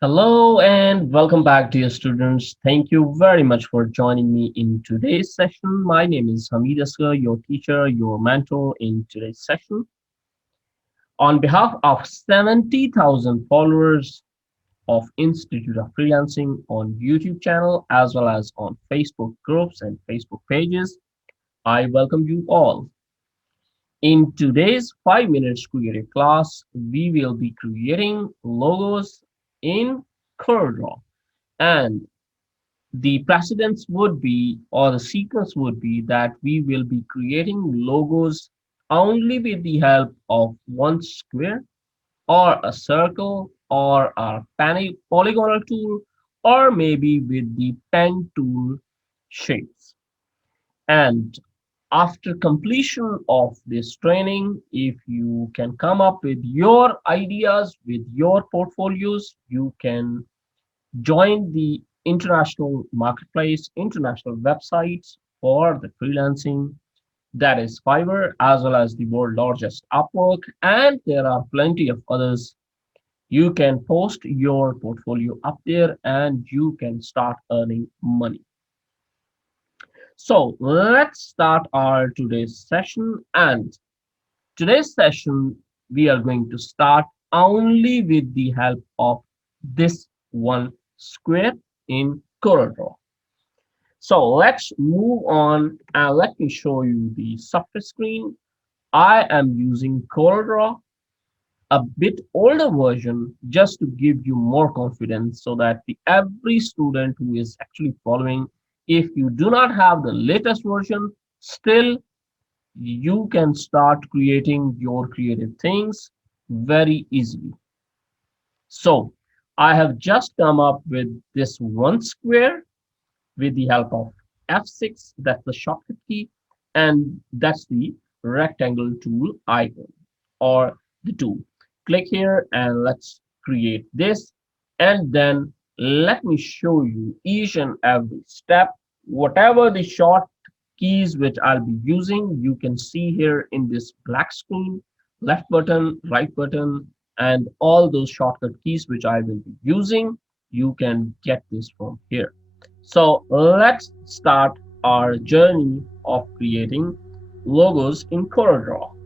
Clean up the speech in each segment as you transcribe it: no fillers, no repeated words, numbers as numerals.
Hello and welcome back, dear students. Thank you very much for joining me in today's session. My name is Hameed Asghar, your teacher, your mentor in today's session. On behalf of 70,000 followers of Institute of Freelancing on YouTube channel as well as on Facebook groups and Facebook pages, I welcome you all. In today's 5 minutes creative class, we will be creating logos in CorelDraw. And the precedence would be, or the sequence would be, that we will be creating logos only with the help of one square or a circle or a polygonal tool or maybe with the pen tool shapes. And after completion of this training, if you can come up with your ideas, with your portfolios, you can join the international marketplace, international websites for the freelancing, that is Fiverr, as well as the world largest Upwork, and there are plenty of others. You can post your portfolio up there and you can start earning money. So let's start our today's session. And today's session, we are going to start only with the help of this one square in CorelDraw. So let's move on and let me show you the software screen. I am using CorelDraw, a bit older version, just to give you more confidence so that every student who is actually following, if you do not have the latest version, still you can start creating your creative things very easily. So I have just come up with this one square with the help of F6, that's the shortcut key, and that's the rectangle tool icon or the tool. Click here and let's create this. And then let me show you each and every step. Whatever the short keys which I'll be using, you can see here in this black screen, left button, right button, and all those shortcut keys which I will be using, you can get this from here. So let's start our journey of creating logos in CorelDraw.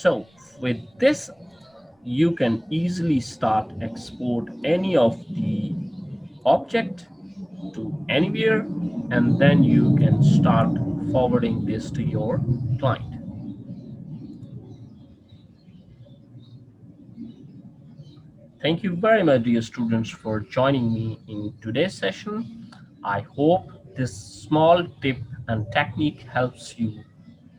So with this, you can easily start export any of the object to anywhere, and then you can start forwarding this to your client. Thank you very much, dear students, for joining me in today's session. I hope this small tip and technique helps you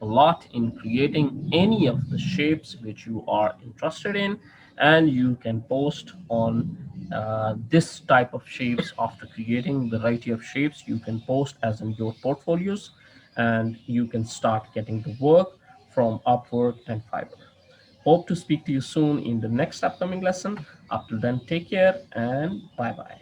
a lot in creating any of the shapes which you are interested in, and you can post on this type of shapes. After creating variety of shapes, you can post as in your portfolios, and you can start getting the work from Upwork and Fiverr. Hope to speak to you soon in the next upcoming lesson. Up till then, take care and bye bye.